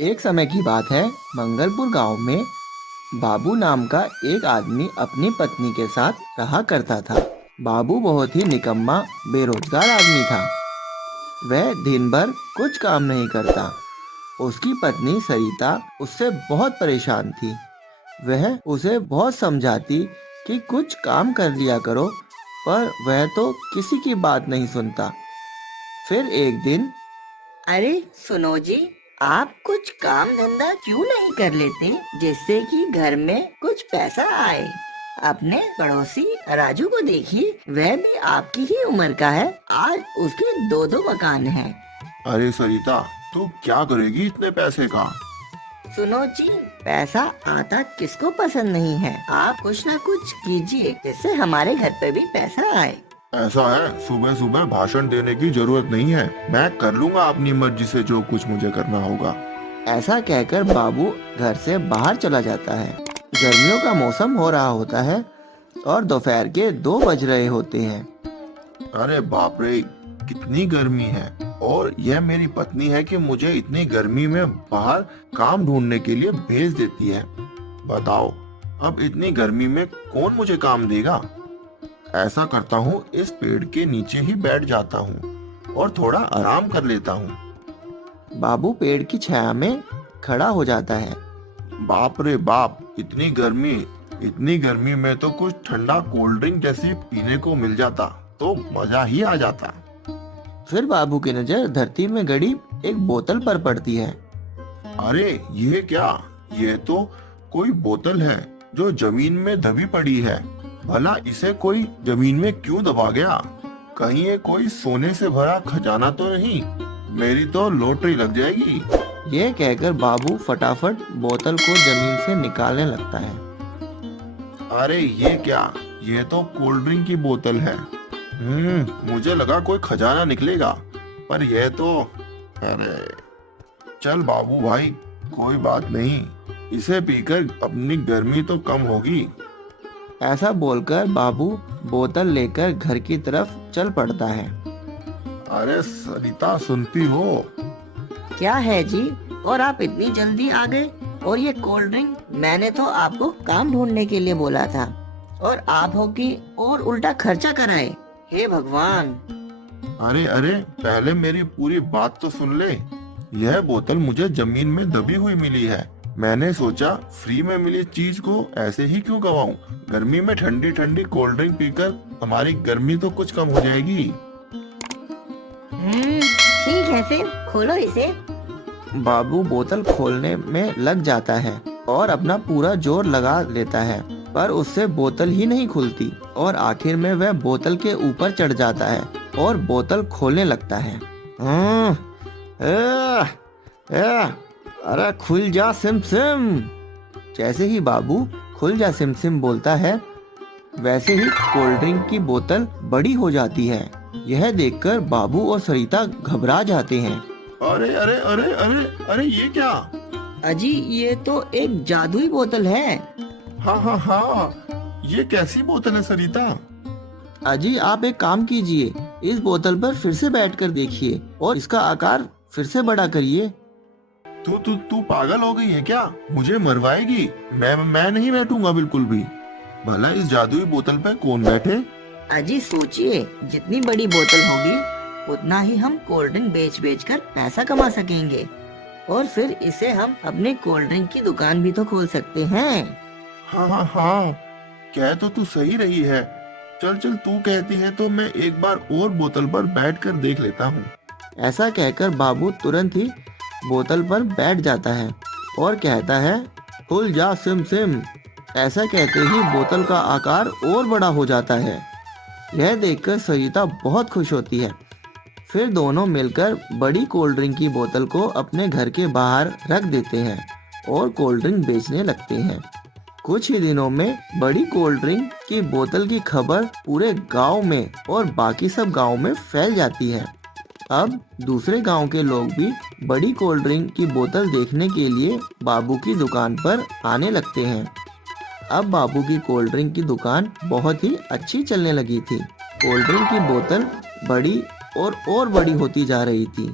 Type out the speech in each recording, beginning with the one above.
एक समय की बात है, मंगलपुर गांव में बाबू नाम का एक आदमी अपनी पत्नी के साथ रहा करता था। बाबू बहुत ही निकम्मा बेरोजगार आदमी था। वह दिन भर कुछ काम नहीं करता। उसकी पत्नी सरिता उससे बहुत परेशान थी। वह उसे बहुत समझाती कि कुछ काम कर लिया करो, पर वह तो किसी की बात नहीं सुनता। फिर एक दिन, अरे सुनो जी, आप कुछ काम धंधा क्यों नहीं कर लेते जिससे कि घर में कुछ पैसा आए। अपने पड़ोसी राजू को देखिए, वह भी आपकी ही उम्र का है। आज उसके दो दो मकान हैं। अरे सरिता, तू क्या करेगी इतने पैसे का? सुनो जी, पैसा आता किसको पसंद नहीं है। आप कुछ ना कुछ कीजिए जिससे हमारे घर पे भी पैसा आए। ऐसा है, सुबह सुबह भाषण देने की जरूरत नहीं है। मैं कर लूंगा अपनी मर्जी से जो कुछ मुझे करना होगा। ऐसा कहकर बाबू घर से बाहर चला जाता है। गर्मियों का मौसम हो रहा होता है और दोपहर के 2 बज रहे होते हैं। अरे बाप रे, कितनी गर्मी है। और यह मेरी पत्नी है कि मुझे इतनी गर्मी में बाहर काम ढूंढने के लिए भेज देती है। बताओ, अब इतनी गर्मी में कौन मुझे काम देगा। ऐसा करता हूँ, इस पेड़ के नीचे ही बैठ जाता हूँ और थोड़ा आराम कर लेता हूँ। बाबू पेड़ की छाया में खड़ा हो जाता है। बाप रे बाप, इतनी गर्मी में तो कुछ ठंडा कोल्ड ड्रिंक जैसी पीने को मिल जाता तो मजा ही आ जाता। फिर बाबू की नजर धरती में गड़ी एक बोतल पर पड़ती है। अरे ये क्या? ये तो कोई बोतल है जो जमीन में दबी पड़ी है। भला इसे कोई जमीन में क्यों दबा गया? कहीं ये कोई सोने से भरा खजाना तो नहीं? मेरी तो लॉटरी लग जाएगी। ये कहकर बाबू फटाफट बोतल को जमीन से निकालने लगता है। अरे ये क्या? ये तो कोल्ड ड्रिंक की बोतल है। मुझे लगा कोई खजाना निकलेगा, पर यह तो... अरे चल बाबू भाई, कोई बात नहीं, इसे पीकर अपनी गर्मी तो कम होगी। ऐसा बोलकर बाबू बोतल लेकर घर की तरफ चल पड़ता है। अरे सरिता, सुनती हो? क्या है जी, और आप इतनी जल्दी आ गए? और ये कोल्ड ड्रिंक, मैंने तो आपको काम ढूंढने के लिए बोला था और आप हो कि और उल्टा खर्चा कराए। हे भगवान। अरे अरे, पहले मेरी पूरी बात तो सुन ले। यह बोतल मुझे जमीन में दबी हुई मिली है। मैंने सोचा फ्री में मिली चीज को ऐसे ही क्यों गवाऊं। गर्मी में ठंडी ठंडी कोल्ड ड्रिंक पीकर हमारी गर्मी तो कुछ कम हो जाएगी। ठीक है, फिर खोलो इसे। बाबू बोतल खोलने में लग जाता है और अपना पूरा जोर लगा लेता है, पर उससे बोतल ही नहीं खुलती और आखिर में वह बोतल के ऊपर चढ़ जाता है और बोतल खोलने लगता है। अरे खुल जा सिम सिम। जैसे ही बाबू खुल जा सिम सिम बोलता है, वैसे ही कोल्ड ड्रिंक की बोतल बड़ी हो जाती है। यह देखकर बाबू और सरिता घबरा जाते हैं। अरे अरे अरे अरे अरे, ये क्या? अजी, ये तो एक जादुई बोतल है। हाँ हाँ हाँ, ये कैसी बोतल है सरिता? अजी, आप एक काम कीजिए, इस बोतल पर फिर से बैठकर देखिए और इसका आकार फिर से बड़ा करिए। तू पागल हो गई है क्या? मुझे मरवाएगी? मैं नहीं बैठूंगा बिल्कुल भी। भला इस जादुई बोतल पे कौन बैठे? अजी सोचिए, जितनी बड़ी बोतल होगी उतना ही हम कोल्ड ड्रिंक बेच बेच कर पैसा कमा सकेंगे और फिर इसे हम अपने कोल्ड ड्रिंक की दुकान भी तो खोल सकते हैं। हाँ हाँ हाँ, कह तो तू सही रही है। चल चल, तू कहती है तो मैं एक बार और बोतल पर बैठकर देख लेता हूँ। ऐसा कहकर बाबू तुरंत ही बोतल पर बैठ जाता है और कहता है, खुल जा सिम सिम। ऐसा कहते ही बोतल का आकार और बड़ा हो जाता है। यह देखकर सरिता बहुत खुश होती है। फिर दोनों मिलकर बड़ी कोल्ड ड्रिंक की बोतल को अपने घर के बाहर रख देते हैं और कोल्ड ड्रिंक बेचने लगते हैं। कुछ ही दिनों में बड़ी कोल्ड ड्रिंक की बोतल की खबर पूरे गांव में और बाकी सब गांव में फैल जाती है। अब दूसरे गांव के लोग भी बड़ी कोल्ड ड्रिंक की बोतल देखने के लिए बाबू की दुकान पर आने लगते हैं। अब बाबू की कोल्ड ड्रिंक की दुकान बहुत ही अच्छी चलने लगी थी। कोल्ड ड्रिंक की बोतल बड़ी और बड़ी होती जा रही थी।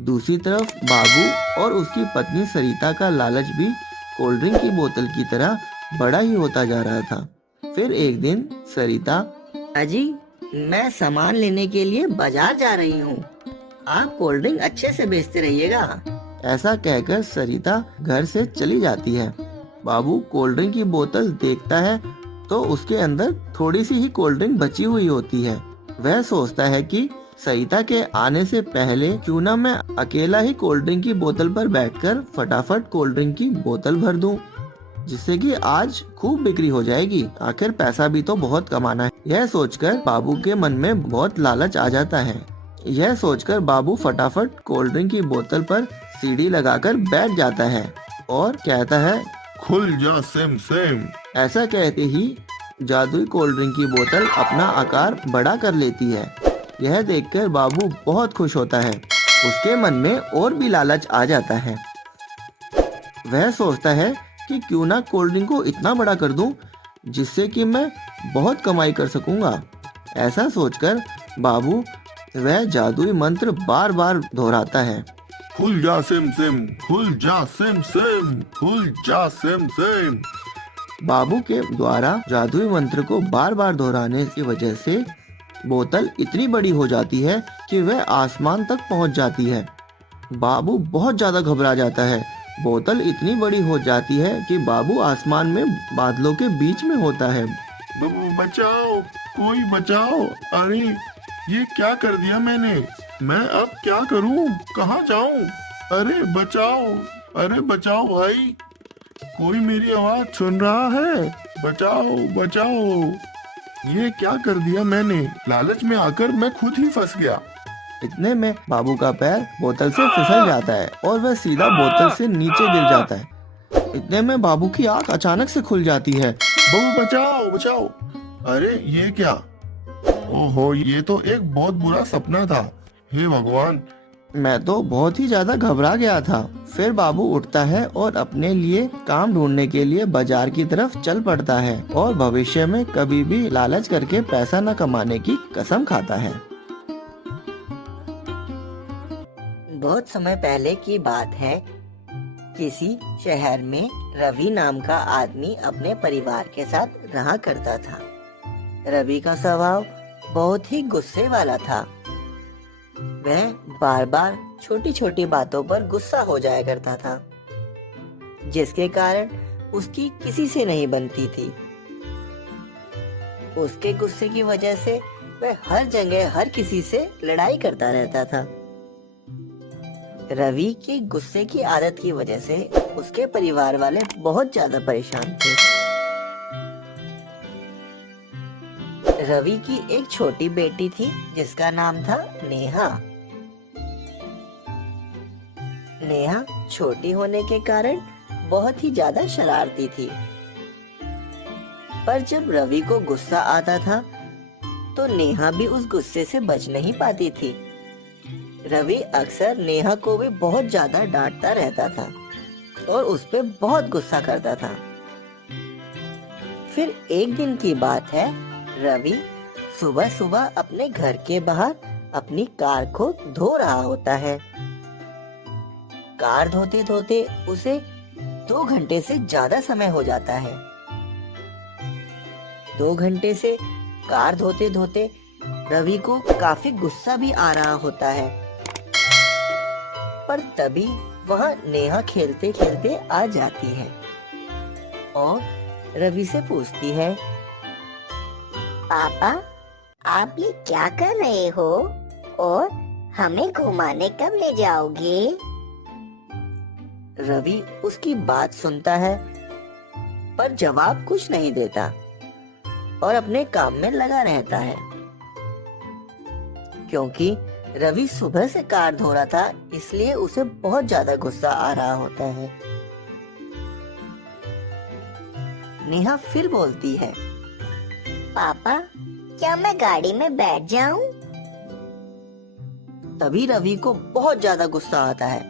दूसरी तरफ बाबू और उसकी पत्नी सरिता का लालच भी कोल्ड ड्रिंक की बोतल की तरह बड़ा ही होता जा रहा था। फिर एक दिन सरिता, अजी, मैं सामान लेने के लिए बाजार जा रही हूँ। आप कोल्ड ड्रिंक अच्छे से बेचते रहिएगा। ऐसा कहकर सरिता घर से चली जाती है। बाबू कोल्ड ड्रिंक की बोतल देखता है तो उसके अंदर थोड़ी सी ही कोल्ड ड्रिंक बची हुई होती है। वह सोचता है कि सरिता के आने से पहले क्यों ना मैं अकेला ही कोल्ड ड्रिंक की बोतल पर बैठकर फटाफट कोल्ड ड्रिंक की बोतल भर दूं, जिससे कि आज खूब बिक्री हो जाएगी। आखिर पैसा भी तो बहुत कमाना है। यह सोचकर बाबू के मन में बहुत लालच आ जाता है। यह सोचकर बाबू फटाफट कोल्ड ड्रिंक की बोतल पर सीढ़ी लगाकर बैठ जाता है और कहता है, खुल जा सिम सिम। ऐसा कहते ही जादुई कोल्ड ड्रिंक की बोतल अपना आकार बड़ा कर लेती है। यह देखकर बाबू बहुत खुश होता है। उसके मन में और भी लालच आ जाता है। वह सोचता है कि क्यों ना कोल्ड ड्रिंक को इतना बड़ा कर दूं, जिससे कि मैं बहुत कमाई कर सकूंगा। ऐसा सोचकर बाबू वह जादुई मंत्र बार बार दोहराता है। खुल जा सिम सिम, खुल जा सिम सिम, खुल जा सिम सिम। बाबू के द्वारा जादुई मंत्र को बार बार दोहराने की वजह से बोतल इतनी बड़ी हो जाती है कि वह आसमान तक पहुंच जाती है। बाबू बहुत ज्यादा घबरा जाता है। बोतल इतनी बड़ी हो जाती है कि बाबू आसमान में बादलों के बीच में होता है। बचाओ, कोई बचाओ। अरे ये क्या कर दिया मैंने? मैं अब क्या करूं? कहाँ जाऊं? अरे बचाओ, अरे बचाओ भाई, कोई मेरी आवाज सुन रहा है? बचाओ बचाओ। ये क्या कर दिया मैंने? लालच में आकर मैं खुद ही फंस गया। इतने में बाबू का पैर बोतल से फिसल जाता है और वह सीधा बोतल से नीचे गिर जाता है। इतने में बाबू की आंख अचानक से खुल जाती है। बहू बचाओ बचाओ। अरे ये क्या? ओहो, ये तो एक बहुत बुरा सपना था। हे भगवान। मैं तो बहुत ही ज्यादा घबरा गया था। फिर बाबू उठता है और अपने लिए काम ढूंढने के लिए बाजार की तरफ चल पड़ता है और भविष्य में कभी भी लालच करके पैसा न कमाने की कसम खाता है। बहुत समय पहले की बात है। किसी शहर में रवि नाम का आदमी अपने परिवार के साथ रहा करता था। रवि का स्वभाव बहुत ही गुस्से वाला था। वह बार बार छोटी छोटी बातों पर गुस्सा हो जाया करता था, जिसके कारण उसकी किसी से नहीं बनती थी। उसके गुस्से की वजह से वह हर जगह हर किसी से लड़ाई करता रहता था। रवि की गुस्से की आदत की वजह से उसके परिवार वाले बहुत ज्यादा परेशान थे। रवि की एक छोटी बेटी थी जिसका नाम था नेहा। नेहा छोटी होने के कारण बहुत ही ज्यादा शरारती थी। पर जब रवि को गुस्सा आता था तो नेहा भी उस गुस्से से बच नहीं पाती थी। रवि अक्सर नेहा को भी बहुत ज्यादा डांटता रहता था और उस पे बहुत गुस्सा करता था। फिर एक दिन की बात है, रवि सुबह सुबह अपने घर के बाहर अपनी कार को धो रहा होता है। कार धोते धोते उसे 2 घंटे से ज्यादा समय हो जाता है। 2 घंटे से कार धोते धोते रवि को काफी गुस्सा भी आ रहा होता है। पर तभी वहाँ नेहा खेलते खेलते आ जाती है और रवि से पूछती है, पापा, आप ये क्या कर रहे हो और हमें घुमाने कब ले जाओगे? रवि उसकी बात सुनता है पर जवाब कुछ नहीं देता और अपने काम में लगा रहता है। क्योंकि रवि सुबह से कार धो रहा था, इसलिए उसे बहुत ज्यादा गुस्सा आ रहा होता है। नेहा फिर बोलती है, पापा, क्या मैं गाड़ी में बैठ जाऊं? तभी रवि को बहुत ज्यादा गुस्सा आता है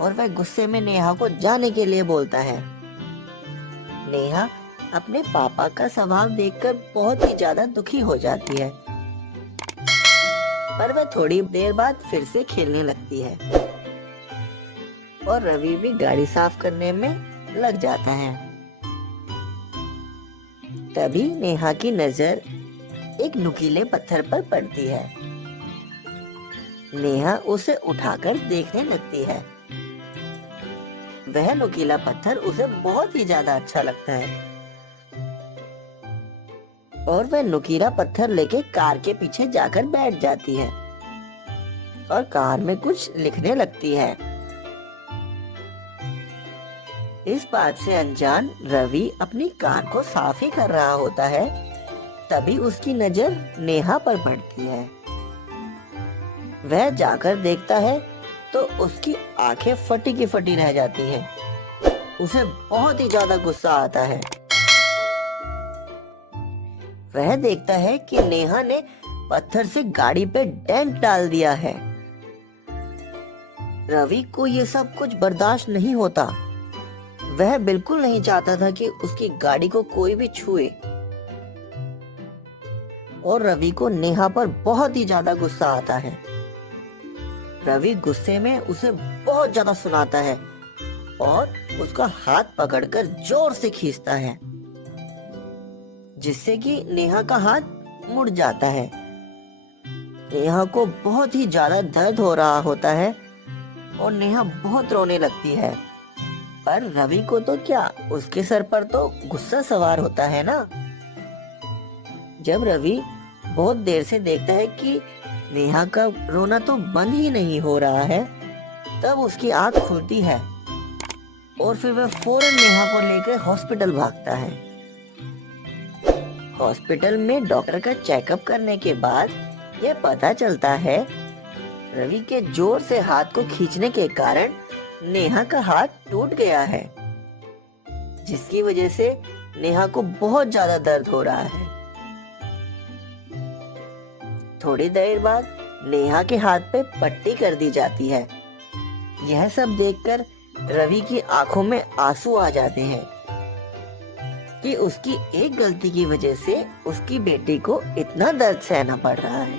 और वह गुस्से में नेहा को जाने के लिए बोलता है। नेहा अपने पापा का स्वभाव देखकर बहुत ही ज्यादा दुखी हो जाती है। पर वह थोड़ी देर बाद फिर से खेलने लगती है और रवि भी गाड़ी साफ करने में लग जाता है। तभी नेहा की नजर एक नुकीले पत्थर पर पड़ती है। नेहा उसे उठाकर देखने लगती है। वह नुकीला पत्थर उसे बहुत ही ज्यादा अच्छा लगता है और वह नुकीला पत्थर लेके कार के पीछे जाकर बैठ जाती है और कार में कुछ लिखने लगती है। इस बात से अनजान रवि अपनी कार को साफ ही कर रहा होता है। तभी उसकी नजर नेहा पर पड़ती है। वह जाकर देखता है तो उसकी आंखें फटी की फटी रह जाती हैं। उसे बहुत ही ज्यादा गुस्सा आता है। वह देखता है कि नेहा ने पत्थर से गाड़ी पे डेंट डाल दिया है। रवि को ये सब कुछ बर्दाश्त नहीं होता। वह बिल्कुल नहीं चाहता था कि उसकी गाड़ी को कोई भी छुए और रवि को नेहा पर बहुत ही ज्यादा गुस्सा आता है। रवि गुस्से में उसे बहुत ज्यादा सुनाता है और उसका हाथ पकड़कर जोर से खींचता है, जिससे कि नेहा का हाथ मुड़ जाता है। नेहा को बहुत ही ज्यादा दर्द हो रहा होता है और नेहा बहुत रोने लगती है। पर रवि को तो क्या, उसके सर पर तो गुस्सा सवार होता है ना। जब रवि बहुत देर से देखता है कि नेहा का रोना तो बंद ही नहीं हो रहा है, तब उसकी आंख खुलती है और फिर वह फौरन नेहा को लेकर हॉस्पिटल भागता है। हॉस्पिटल में डॉक्टर का चेकअप करने के बाद यह पता चलता है रवि के जोर से हाथ को खींचने के कारण नेहा का हाथ टूट गया है, जिसकी वजह से नेहा को बहुत ज्यादा दर्द हो रहा है। थोड़ी देर बाद नेहा के हाथ पे पट्टी कर दी जाती है। यह सब देखकर रवि की आंखों में आंसू आ जाते हैं कि उसकी एक गलती की वजह से उसकी बेटी को इतना दर्द सहना पड़ रहा है।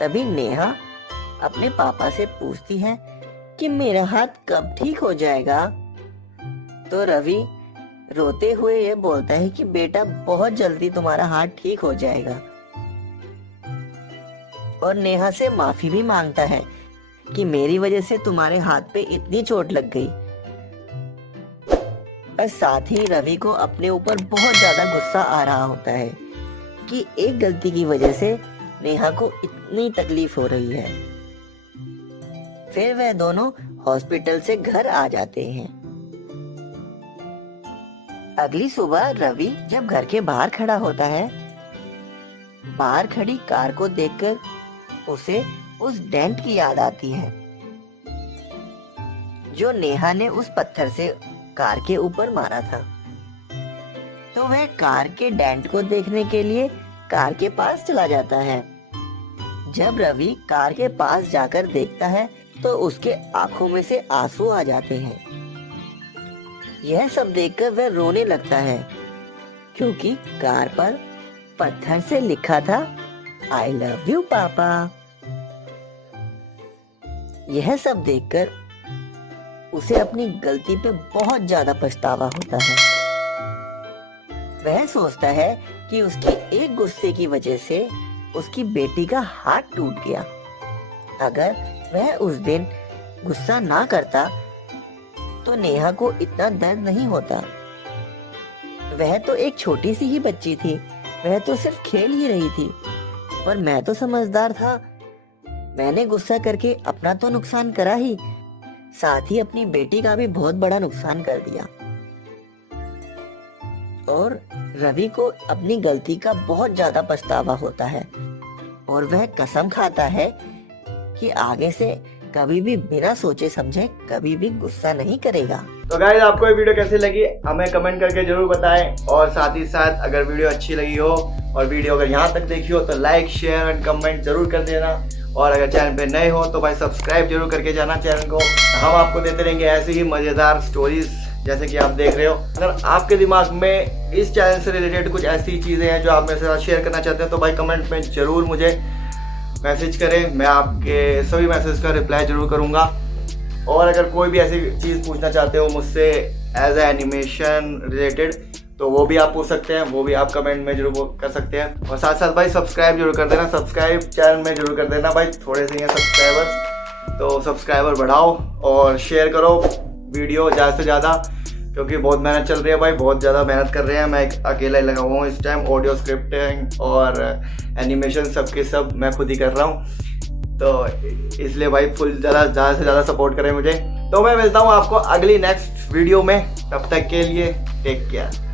तभी नेहा अपने पापा से पूछती है कि मेरा हाथ कब ठीक हो जाएगा। तो रवि रोते हुए ये बोलता है कि बेटा, बहुत जल्दी तुम्हारा हाथ ठीक हो जाएगा, और नेहा से माफी भी मांगता है कि मेरी वजह से तुम्हारे हाथ पे इतनी चोट लग गई। और साथ ही रवि को अपने ऊपर बहुत ज्यादा गुस्सा आ रहा होता है कि एक गलती की वजह से नेहा को इतनी तकलीफ हो रही है। फिर वह दोनों हॉस्पिटल से घर आ जाते हैं। अगली सुबह रवि जब घर के बाहर खड़ा होता है, बाहर खड़ी कार को देखकर उसे उस डेंट की याद आती है जो नेहा ने उस पत्थर से कार के ऊपर मारा था। तो वह कार के डेंट को देखने के लिए कार के पास चला जाता है। जब रवि कार के पास जाकर देखता है तो उसके आंखों में से आंसू आ जाते हैं। यह सब देखकर वह रोने लगता है, क्योंकि कार पर पत्थर से लिखा था आई लव यू पापा। यह सब देखकर उसे अपनी गलती पे बहुत ज्यादा पछतावा होता है। वह सोचता है कि उसके एक गुस्से की वजह से उसकी बेटी का हाथ टूट गया। अगर वह उस दिन गुस्सा ना करता तो नेहा को इतना दर्द नहीं होता। वह तो एक छोटी सी ही बच्ची थी, वह तो सिर्फ खेल ही रही थी, पर मैं तो समझदार था। मैंने गुस्सा करके अपना तो नुकसान करा ही, साथ ही अपनी बेटी का भी बहुत बड़ा नुकसान कर दिया। और रवि को अपनी गलती का बहुत ज्यादा पछतावा होता है और वह कसम खाता है कि आगे से कभी भी बिना सोचे समझे कभी भी गुस्सा नहीं करेगा। तो गाइस, आपको ये वीडियो कैसी लगी हमें कमेंट करके जरूर बताएं, और साथ ही साथ अगर वीडियो अच्छी लगी हो और वीडियो अगर यहाँ तक देखी हो तो लाइक शेयर एंड कमेंट जरूर कर देना, और अगर चैनल पे नए हो तो भाई सब्सक्राइब जरूर करके जाना चैनल को। हम आपको देते रहेंगे ऐसे ही मजेदार स्टोरीज जैसे कि आप देख रहे हो। अगर आपके दिमाग में इस चैनल से रिलेटेड कुछ ऐसी चीज़ें हैं जो आप मेरे साथ शेयर करना चाहते हैं तो भाई कमेंट में ज़रूर मुझे मैसेज करें, मैं आपके सभी मैसेज का रिप्लाई ज़रूर करूँगा। और अगर कोई भी ऐसी चीज़ पूछना चाहते हो मुझसे एज ए एनिमेशन रिलेटेड तो वो भी आप पूछ सकते हैं, वो भी आप कमेंट में जरूर कर सकते हैं। और साथ साथ भाई सब्सक्राइब जरूर कर देना, सब्सक्राइब चैनल में जरूर कर देना भाई, थोड़े से हैं सब्सक्राइबर्स, तो सब्सक्राइबर बढ़ाओ और शेयर करो वीडियो ज़्यादा से ज़्यादा, क्योंकि बहुत मेहनत चल रही है भाई, बहुत ज़्यादा मेहनत कर रहे हैं। मैं अकेला ही लगा हुआ हूँ इस टाइम, ऑडियो स्क्रिप्टिंग और एनिमेशन सबके सब मैं खुद ही कर रहा हूँ, तो इसलिए भाई फुल ज़्यादा से ज़्यादा सपोर्ट करें मुझे। तो मैं मिलता हूँ आपको अगली नेक्स्ट वीडियो में, तब तक के लिए टेक केयर।